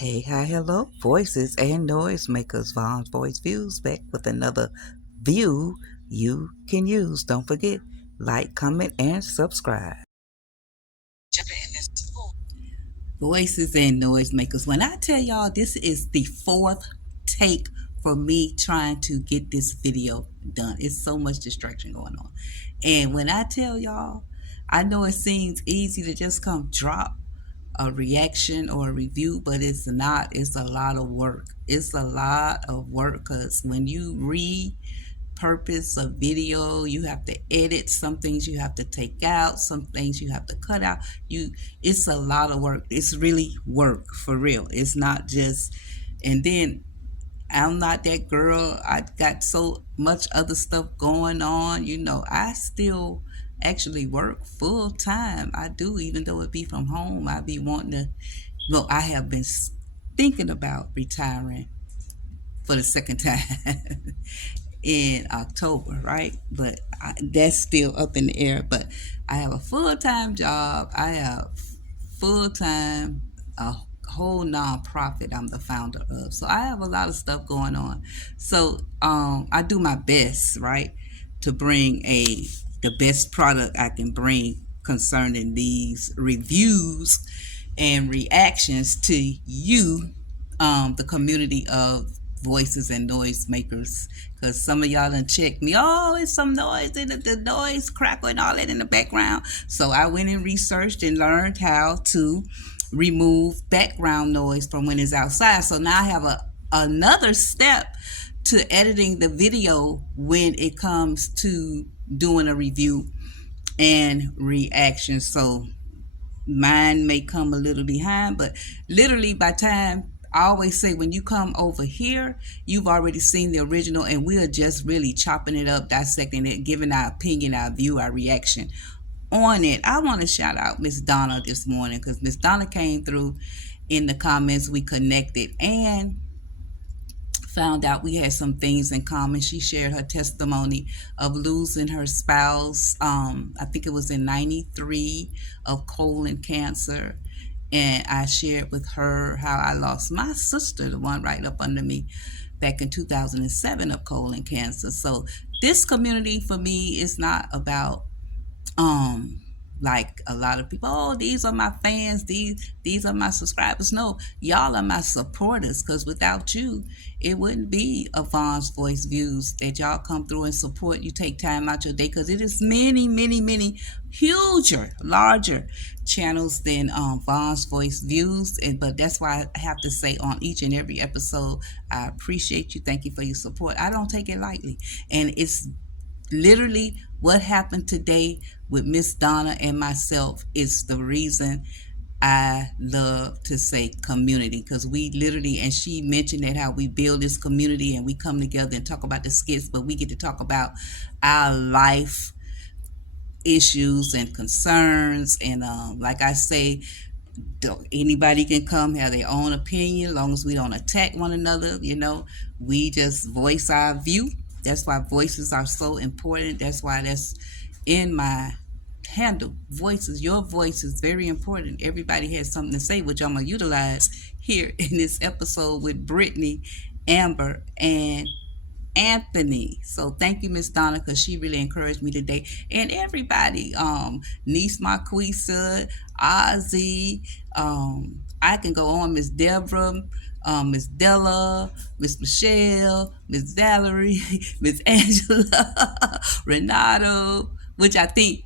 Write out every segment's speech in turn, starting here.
Hey, hi, hello, voices and noise makers. Vaughn's Voice Views back with another view you can use. Don't forget, like, comment, and subscribe. Voices and noise makers. When I tell y'all this is the fourth take for me trying to get this video done, it's so much distraction going on. And when I tell y'all, I know it seems easy to just come drop a reaction or a review, but it's not. It's a lot of work. It's a lot of work because when you repurpose a video, you have to edit some things, you have to take out some things, you have to cut out. It's a lot of work. It's really work for real. It's not just. And then I'm not that girl. I got so much other stuff going on. I still actually work full time. I do, even though it be from home. I be wanting to. Well, I have been thinking about retiring for the second time in October, right? But that's still up in the air. But I have a full time job. I have full time. Whole nonprofit I'm the founder of, so I have a lot of stuff going on. So I do my best, right, to bring the best product I can bring concerning these reviews and reactions to you, the community of voices and noise makers, because some of y'all done checked me. Oh, it's some noise in the noise crackle and all that in the background. So I went and researched and learned how to remove background noise from when it's outside. So now I have another step to editing the video when it comes to doing a review and reaction. So mine may come a little behind, but literally by time, I always say when you come over here, you've already seen the original, and we are just really chopping it up, dissecting it, giving our opinion, our view, our reaction on it. I want to shout out Miss Donna this morning because Miss Donna came through in the comments. We connected and found out we had some things in common. She shared her testimony of losing her spouse. I think it was in 93 of colon cancer. And I shared with her how I lost my sister, the one right up under me, back in 2007 of colon cancer. So this community for me is not about like a lot of people, oh, these are my fans, these are my subscribers. No, y'all are my supporters, because without you, it wouldn't be a Vaughn's Voice Views that y'all come through and support. You take time out your day, because it is many, many, many huger, larger channels than Vaughn's Voice Views. But that's why I have to say on each and every episode, I appreciate you. Thank you for your support. I don't take it lightly. And it's literally what happened today with Miss Donna and myself is the reason I love to say community, because we literally, and she mentioned that how we build this community and we come together and talk about the skits, but we get to talk about our life issues and concerns. And like I say, anybody can come, have their own opinion, as long as we don't attack one another. We just voice our view. That's why voices are so important. That's why that's in my handle. Voices, your voice is very important. Everybody has something to say, which I'm going to utilize here in this episode with Brittany, Amber, and Anthony. So thank you, Miss Donna, because she really encouraged me today. And everybody, Niece Marquisa, Ozzy, I can go on, Miss Deborah, Miss Della, Miss Michelle, Miss Valerie, Miss Angela, Renato, which I think,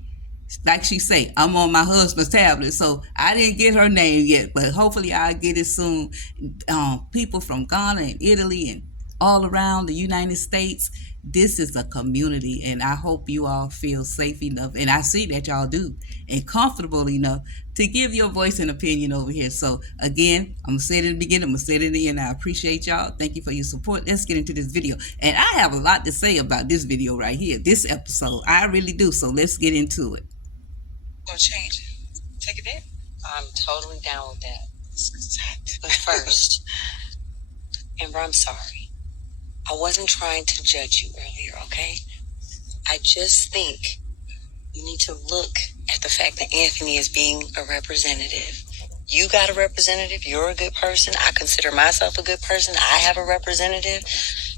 like she say, I'm on my husband's tablet, so I didn't get her name yet, but hopefully I'll get it soon. People from Ghana and Italy and all around the United States. This is a community, and I hope you all feel safe enough, and I see that y'all do, and comfortable enough to give your voice and opinion over here. So again, I'm going to say it in the beginning, I'm going to say it in the end. I appreciate y'all. Thank you for your support. Let's get into this video. And I have a lot to say about this video right here, this episode. I really do. So let's get into it. Gonna change it. Take it in. I'm totally down with that. But first, Amber, I'm sorry. I wasn't trying to judge you earlier, okay? I just think you need to look at the fact that Anthony is being a representative You got a representative. You're a good person. I consider myself a good person. I have a representative.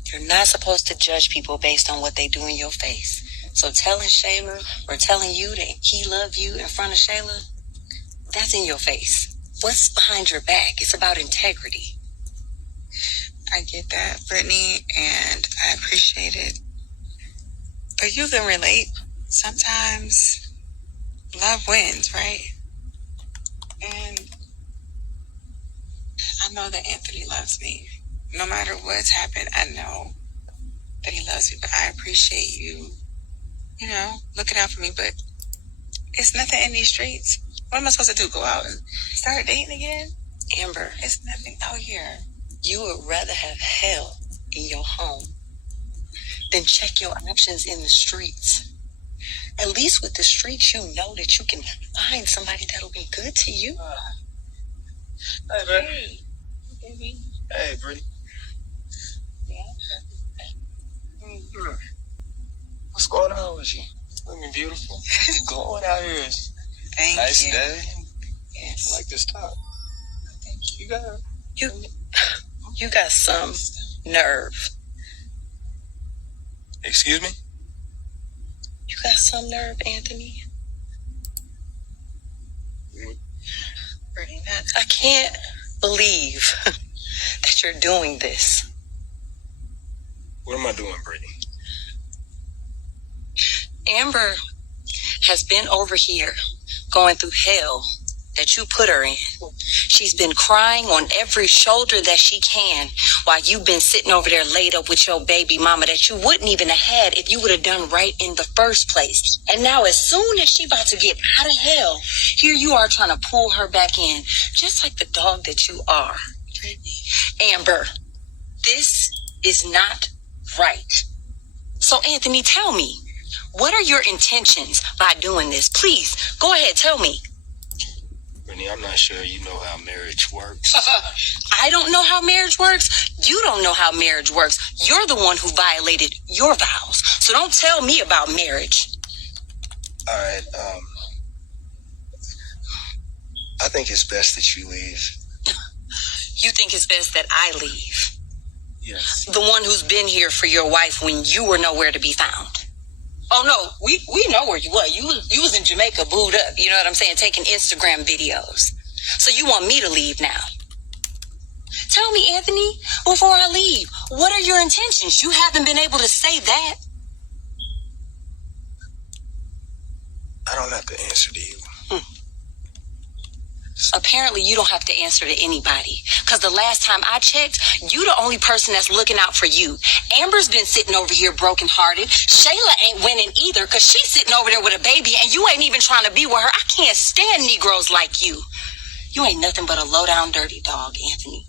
You're not supposed to judge people based on what they do in your face. So telling Shayla or telling you that he loved you in front of Shayla, that's in your face. What's behind your back? It's about integrity. I get that, Brittany, and I appreciate it. But you can relate. Sometimes love wins, right? And I know that Anthony loves me. No matter what's happened, I know that he loves me. But I appreciate you, looking out for me. But it's nothing in these streets. What am I supposed to do? Go out and start dating again? Amber, It's nothing out here. you would rather have hell in your home than check your options in the streets. At least with the streets, you know that you can find somebody that'll be good to you. Hey, man. Hey, baby. Hey, Brittany. What's going on with you? Looking beautiful. Glowing out here. It's Thank nice you. day. Yes. I like this top. Thank you. You got it. You got some nerve. Excuse me? You got some nerve, Anthony. Brittany, I can't believe that you're doing this. What am I doing, Brittany? Amber has been over here going through hell that you put her in. She's been crying on every shoulder that she can while you've been sitting over there laid up with your baby mama that you wouldn't even have had if you would have done right in the first place. And now as soon as she about to get out of hell, here you are trying to pull her back in, just like the dog that you are. Amber, this is not right. So Anthony, tell me, what are your intentions by doing this? Please, go ahead, tell me. Brittany, I'm not sure you know how marriage works. I don't know how marriage works. You don't know how marriage works. You're the one who violated your vows. So don't tell me about marriage. All right, I think it's best that you leave. You think it's best that I leave. Yes. The one who's been here for your wife when you were nowhere to be found. Oh no, we know where you were. You was in Jamaica booed up, you know what I'm saying, taking Instagram videos. So you want me to leave now? Tell me, Anthony, before I leave, what are your intentions? You haven't been able to say that. I don't have to answer to you. Apparently you don't have to answer to anybody. Because the last time I checked, you the only person that's looking out for you. Amber's been sitting over here brokenhearted. Shayla ain't winning either because she's sitting over there with a baby and you ain't even trying to be with her. I can't stand Negroes like you. You ain't nothing but a low-down dirty dog, Anthony.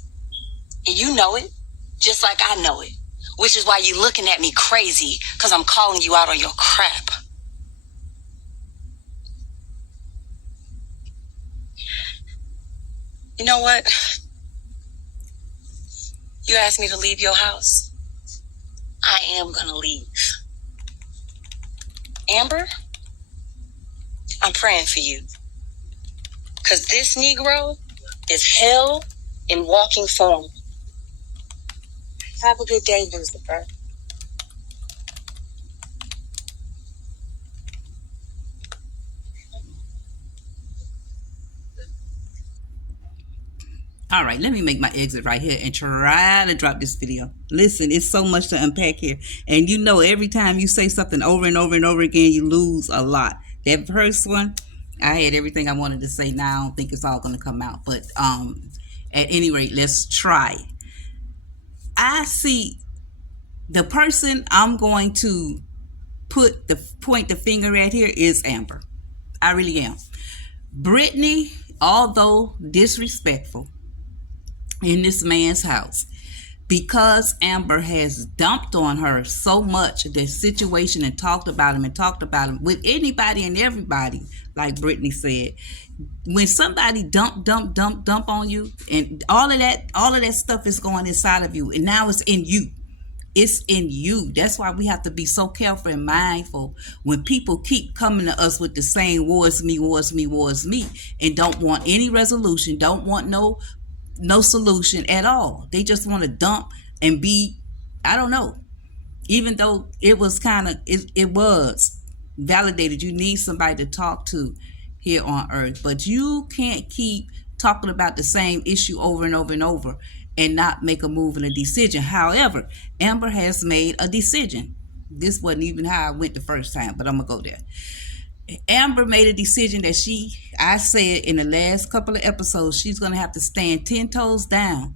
And you know it, just like I know it. Which is why you looking at me crazy because I'm calling you out on your crap. You know what? You asked me to leave your house. I am gonna leave. Amber, I'm praying for you. Because this Negro is hell in walking form. Have a good day, Lucifer. All right, let me make my exit right here and try to drop this video. Listen, it's so much to unpack here. And you know, every time you say something over and over and over again, you lose a lot. That first one, I had everything I wanted to say. Now I don't think it's all going to come out. But at any rate, let's try. I see the person I'm going to point the finger at here is Amber. I really am. Brittany, although disrespectful in this man's house, because Amber has dumped on her so much the situation and talked about him with anybody and everybody, like Brittany said. When somebody dump on you, and all of that stuff is going inside of you, and now it's in you. It's in you. That's why we have to be so careful and mindful when people keep coming to us with the same wars me, wars me, wars me, and don't want any resolution, don't want no solution at all. They just want to dump and be, I don't know. Even though it was kind of, it was validated. You need somebody to talk to here on earth, but you can't keep talking about the same issue over and over and over and not make a move and a decision. However, Amber has made a decision. This wasn't even how I went the first time, but I'm going to go there. Amber made a decision that I said in the last couple of episodes, she's going to have to stand 10 toes down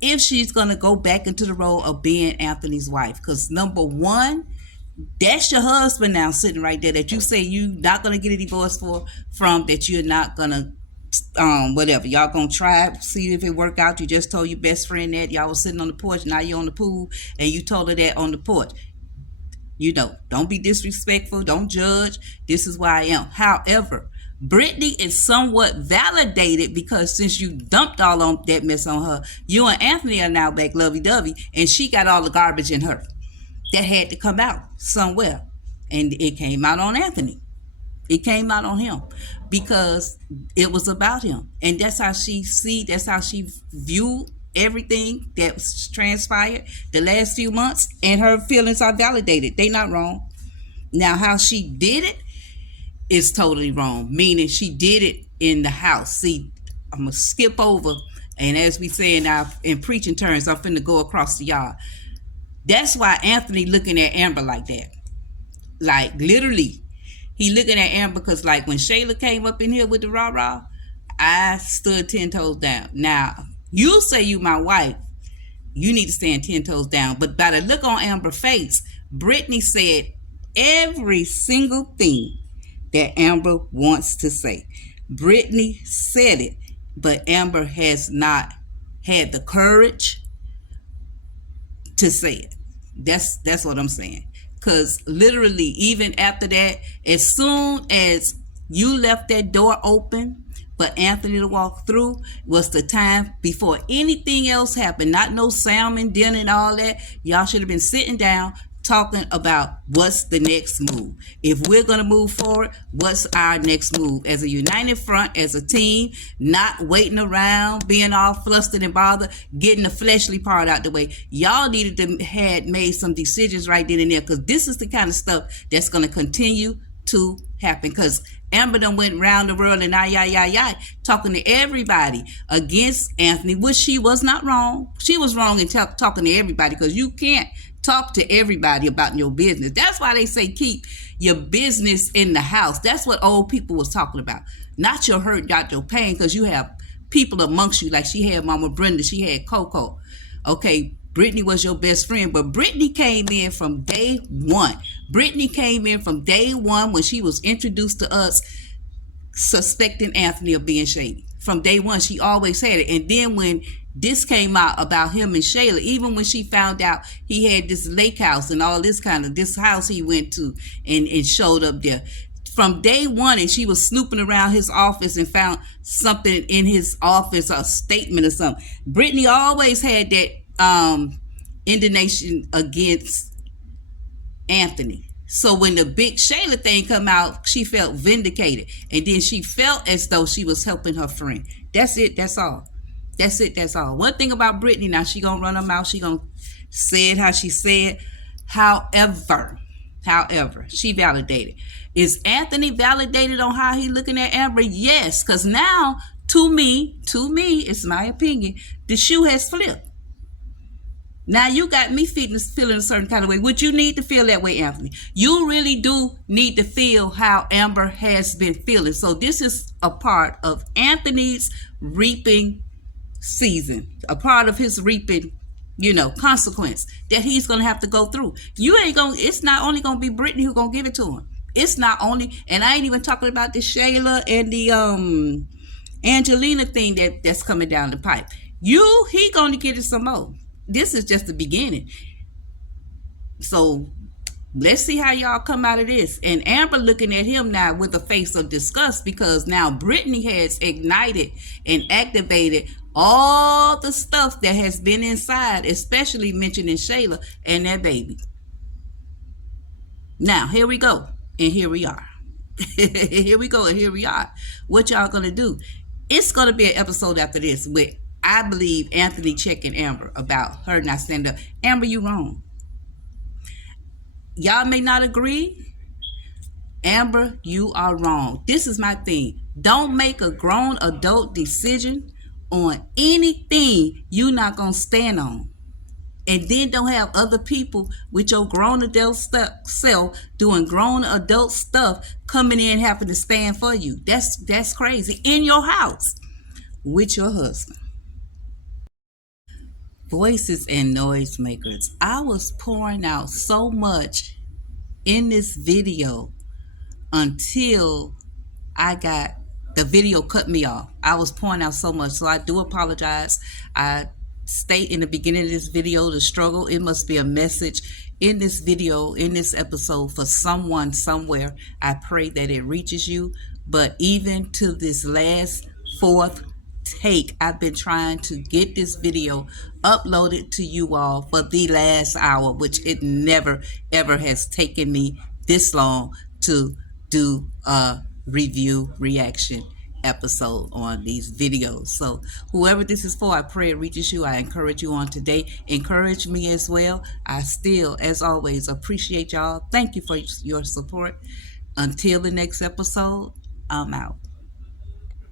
if she's going to go back into the role of being Anthony's wife. Because number one, that's your husband now sitting right there that you say you're not going to get a divorce from, that you're not going to whatever, y'all gonna try see if it work out. You just told your best friend that y'all was sitting on the porch, now you're on the pool and you told her that on the porch. You know, don't be disrespectful, don't judge. This is where I am. However, Brittany is somewhat validated because since you dumped all on that mess on her, you and Anthony are now back lovey-dovey, and she got all the garbage in her that had to come out somewhere, and it came out on Anthony. It came out on him because it was about him. And that's how she viewed everything that was transpired the last few months, and her feelings are validated. They not wrong. Now, how she did it is totally wrong, meaning she did it in the house. See, I'm going to skip over, and as we say in preaching terms, I'm finna go across the yard. That's why Anthony looking at Amber like that. Like, literally. He looking at Amber because, like, when Shayla came up in here with the rah-rah, I stood 10 toes down. Now, you say you my wife, you need to stand 10 toes down. But by the look on Amber's face, Brittany said every single thing that Amber wants to say. Brittany said it, but Amber has not had the courage to say it. That's what I'm saying. Because literally, even after that, as soon as you left that door open for Anthony to walk through, was the time before anything else happened. Not no salmon dinner and all that. Y'all should have been sitting down talking about what's the next move. If we're going to move forward, what's our next move? As a united front, as a team, not waiting around, being all flustered and bothered, getting the fleshly part out the way. Y'all needed to had made some decisions right then and there, because this is the kind of stuff that's going to continue to happen. Because Amber done went around the world and talking to everybody against Anthony, which she was not wrong. She was wrong in talking to everybody, because you can't talk to everybody about your business. That's why they say keep your business in the house. That's what old people was talking about. Not your hurt, not your pain, because you have people amongst you, like she had Mama Brenda, she had Coco. Okay, Brittany was your best friend, but Brittany came in from day one. Brittany came in from day one when she was introduced to us suspecting Anthony of being shady. From day one, she always had it. And then when this came out about him and Shayla, even when she found out he had this lake house and all this kind of, this house he went to and showed up there. From day one, and she was snooping around his office and found something in his office, a statement or something. Brittany always had that indignation against Anthony. So when the big Shayla thing come out, she felt vindicated. And then she felt as though she was helping her friend. That's it. That's all. That's it. That's all. One thing about Brittany, now she gonna run her mouth. She gonna say it how she said. However, she validated. Is Anthony validated on how he looking at Amber? Yes. Because now, to me, it's my opinion, the shoe has flipped. Now you got me feeling a certain kind of way. Would you need to feel that way, Anthony? You really do need to feel how Amber has been feeling. So this is a part of Anthony's reaping season, a part of his reaping, consequence that he's going to have to go through. It's not only going to be Brittany who's going to give it to him. It's not only, and I ain't even talking about the Shayla and the Angelina thing that's coming down the pipe. He going to get it some more. This is just the beginning. So let's see how y'all come out of this. And Amber looking at him now with a face of disgust, because now Brittany has ignited and activated all the stuff that has been inside, especially mentioning Shayla and that baby. Now, here we go, and here we are. Here we go, and here we are. What y'all gonna do? It's gonna be an episode after this with, I believe, Anthony checking Amber about her not standing up. Amber, you wrong. Y'all may not agree. Amber, you are wrong. This is my thing. Don't make a grown adult decision on anything you're not gonna stand on. And then don't have other people with your grown adult self doing grown adult stuff coming in having to stand for you. That's crazy. In your house with your husband. Voices and noise makers. I was pouring out so much in this video until the video cut me off. I was pouring out so much, so I do apologize. I state in the beginning of this video the struggle. It must be a message in this video, in this episode, for someone somewhere. I pray that it reaches you. But even to this last fourth take, I've been trying to get this video uploaded to you all for the last hour, which it never ever has taken me this long to do a review reaction episode on these videos. So whoever this is for, I pray it reaches you. I encourage you on today. Encourage me as well. I still, as always, appreciate y'all. Thank you for your support. Until the next episode, I'm out.